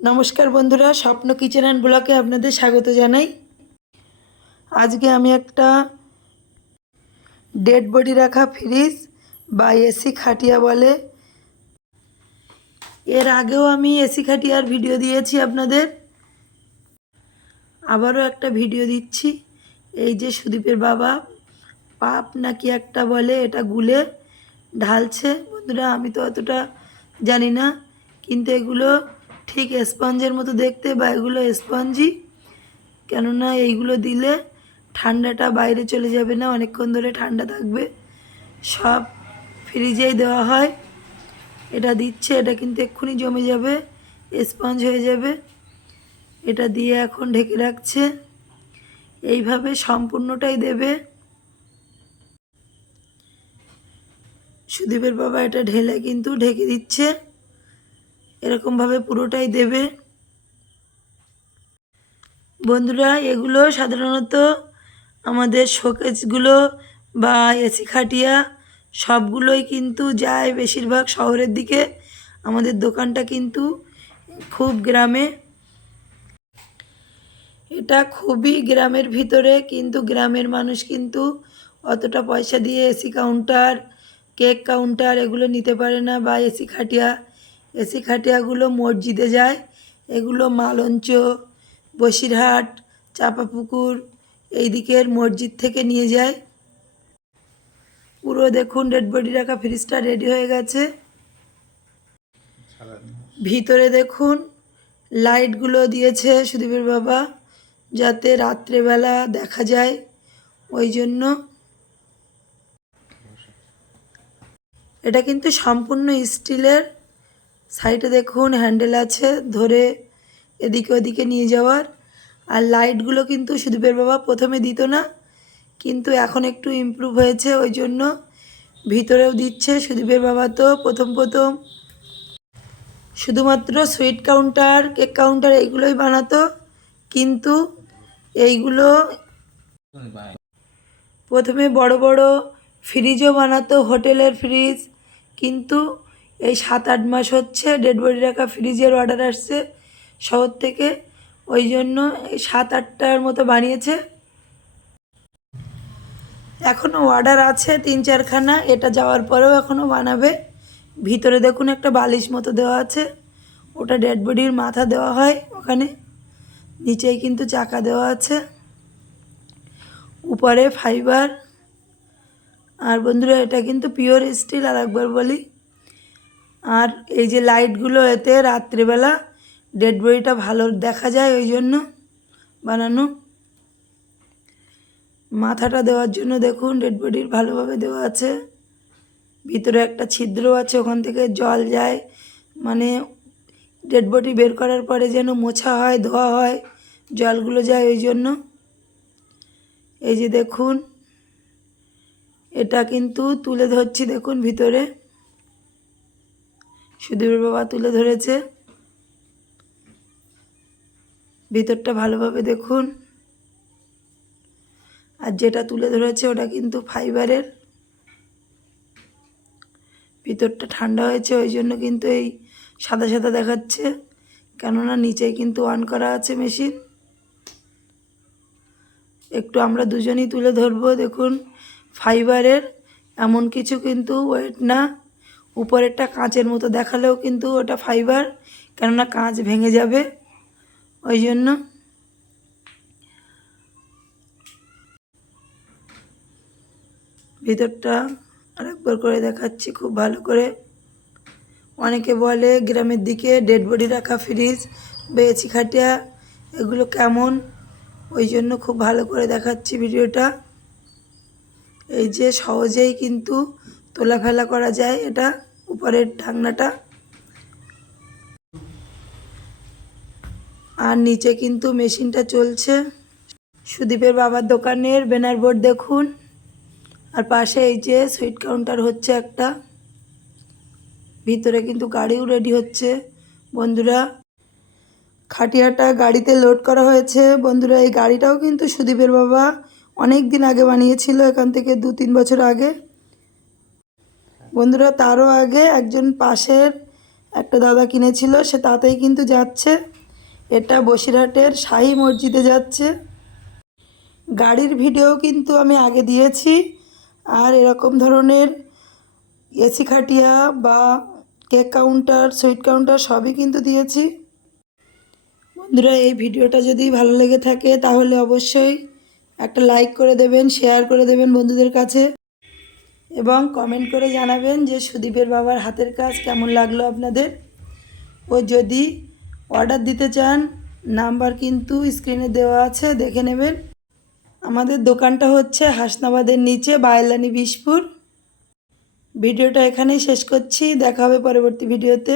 নমস্কার বন্ধুরা, স্বপ্ন কিচেন অ্যান্ড ব্লকে আপনাদের স্বাগত জানাই। আজকে আমি একটা ডেড বডি রাখা ফ্রিজ, বা এসি খাটিয়া বলে। এর আগেও আমি এসি খাটিয়ার ভিডিও দিয়েছি আপনাদের। আবারও একটা ভিডিও দিচ্ছি। এই যে সুদীপের বাবা, পাপ নাকি একটা বলে, এটা গুলে ঢালছে। বন্ধুরা, আমি তো অতটা জানি না, কিন্তু এগুলো ঠিক স্পঞ্জের মতো দেখতে বা এগুলো স্পঞ্জি? কেননা এইগুলো দিলে ঠান্ডাটা বাইরে চলে যাবে না, অনেকক্ষণ ধরে ঠান্ডা থাকবে। সব ফ্রিজেই দেওয়া হয়। এটা দিচ্ছে, এটা কিন্তু এক্ষুনি জমে যাবে, স্পঞ্জ হয়ে যাবে। এটা দিয়ে এখন ঢেকে রাখছে। এইভাবে সম্পূর্ণটাই দেবে। সুদীপের বাবা এটা ঢেলে কিন্তু ঢেকে দিচ্ছে। এরকমভাবে পুরোটাই দেবে। বন্ধুরা, এগুলো সাধারণত আমাদের শোকেসগুলো বা এসি খাটিয়া সবগুলোই কিন্তু যায় বেশিরভাগ শহরের দিকে। আমাদের দোকানটা কিন্তু খুব গ্রামে। এটা খুবই গ্রামের ভিতরে, কিন্তু গ্রামের মানুষ কিন্তু অতটা পয়সা দিয়ে এসি কাউন্টার কেক কাউন্টার এগুলো নিতে পারে না বা এসি খাটিয়া এসি খাটিয়াগুলো মসজিদে যায়। এগুলো মালঞ্চ, বসিরহাট, চাপাপুকুর এই দিকের মসজিদ থেকে নিয়ে যায়। পুরো দেখুন ডেড বডি রাখা ফ্রিজটা রেডি হয়ে গেছে। ভিতরে দেখুন লাইটগুলো দিয়েছে সুদীপের বাবা, যাতে রাত্রেবেলা দেখা যায়। ওই জন্য এটা কিন্তু সম্পূর্ণ স্টিলের সাইডে দেখুন, হ্যান্ডেল আছে ধরে এদিকে ওদিকে নিয়ে যাওয়ার। আর লাইটগুলো কিন্তু সুদীপের বাবা প্রথমে দিত না, কিন্তু এখন একটু ইমপ্রুভ হয়েছে, ওই জন্য ভিতরেও দিচ্ছে। সুদীপের বাবা তো প্রথম প্রথম শুধুমাত্র সুইট কাউন্টার কেক কাউন্টার এইগুলোই বানাতো, কিন্তু এইগুলো প্রথমে বড় বড় ফ্রিজও বানাতো, হোটেলের ফ্রিজ কিন্তু এই সাত আট মাস হচ্ছে ডেড বডি রাখা ফ্রিজের অর্ডার আসছে শহর থেকে। ওই জন্য এই সাত আটটার মতো বানিয়েছে। এখনও অর্ডার আছে তিন চারখানা, এটা যাওয়ার পরেও এখনও বানাবে। ভিতরে দেখুন একটা বালিশ মতো দেওয়া আছে। ওটা ডেড বডির মাথা দেওয়া হয় ওখানে। নিচেই কিন্তু চাকা দেওয়া আছে। উপরে ফাইবার আর বন্ধুরা, এটা কিন্তু পিওর স্টিল আর একবার বলি। আর এই যে লাইটগুলো, এতে রাত্রিবেলা ডেড বডিটা ভালো দেখা যায় ওই জন্য বানানো। মাথাটা দেওয়ার জন্য দেখুন, ডেড বডির ভালোভাবে দেওয়া আছে। ভিতরে একটা ছিদ্র আছে, ওখান থেকে জল যায়। মানে ডেড বডি বের করার পরে যেন মোছা হয়, ধোয়া হয়, জলগুলো যায় ওই জন্য। এই যে দেখুন, এটা কিন্তু তুলে ধরছি, দেখুন ভিতরে। সুধীর বাবা তুলে ধরেছে। ভিতরটা ভালোভাবে দেখুন। আর যেটা তুলে ধরেছে ওটা কিন্তু ফাইবারের। ভিতরটা ঠান্ডা হয়েছে, ওই জন্য কিন্তু এই সাদা সাদা দেখাচ্ছে। কেননা নিচে কিন্তু অন করা আছে মেশিন। একটু আমরা দুজনই তুলে ধরবো, দেখুন। ফাইবারের এমন কিছু কিন্তু ওয়েট না। উপরেরটা কাঁচের মতো দেখালেও কিন্তু ওটা ফাইবার কেননা কাঁচ ভেঙে যাবে। ওই জন্য ভিতরটা আরেকবার করে দেখাচ্ছি খুব ভালো করে। অনেকে বলে গ্রামের দিকে ডেড বডি রাখা ফ্রিজ বেয়েছি খাটিয়া, এগুলো কেমন? ওই জন্য খুব ভালো করে দেখাচ্ছি ভিডিওটা। এই যে সহজেই কিন্তু তোলা ফেলা করা যায় এটা। উপরের ঢাকনাটা। আর নিচে কিন্তু মেশিনটা চলছে। সুদীপের বাবার দোকানের ব্যানার বোর্ড দেখুন। আর পাশে এই যে সুইট কাউন্টার হচ্ছে একটা। ভিতরে কিন্তু গাড়িও রেডি হচ্ছে। বন্ধুরা, খাটিয়াটা গাড়িতে লোড করা হয়েছে। বন্ধুরা, এই গাড়িটাও কিন্তু সুদীপের বাবা অনেক দিন আগে বানিয়েছিল, এখান থেকে দু তিন বছর আগে। বন্ধুরা, তারও আগে একজন পাশের একটা দাদা কিনেছিল, সে তাতেই কিন্তু যাচ্ছে। এটা বসিরহাটের শাহী মসজিদে যাচ্ছে। গাড়ির ভিডিও কিন্তু আমি আগে দিয়েছি। আর এরকম ধরনের এসি খাটিয়া বা কেক কাউন্টার, সুইট কাউন্টার সবই কিন্তু দিয়েছি। বন্ধুরা, এই ভিডিওটা যদি ভালো লেগে থাকে, তাহলে অবশ্যই একটা লাইক করে দেবেন, শেয়ার করে দেবেন বন্ধুদের কাছে। এবং কমেন্ট করে জানাবেন যে সুদীপের বাবার হাতের কাজ কেমন লাগল আপনাদের। ও যদি অর্ডার দিতে চান নাম্বার কিন্তু স্ক্রিনে দেওয়া আছে, দেখে নেবেন। আমাদের দোকানটা হচ্ছে হাসনাবাদের নিচে, বায়লানি বিষপুর ভিডিওটা এখানেই শেষ করছি, দেখা হবে পরবর্তী ভিডিওতে।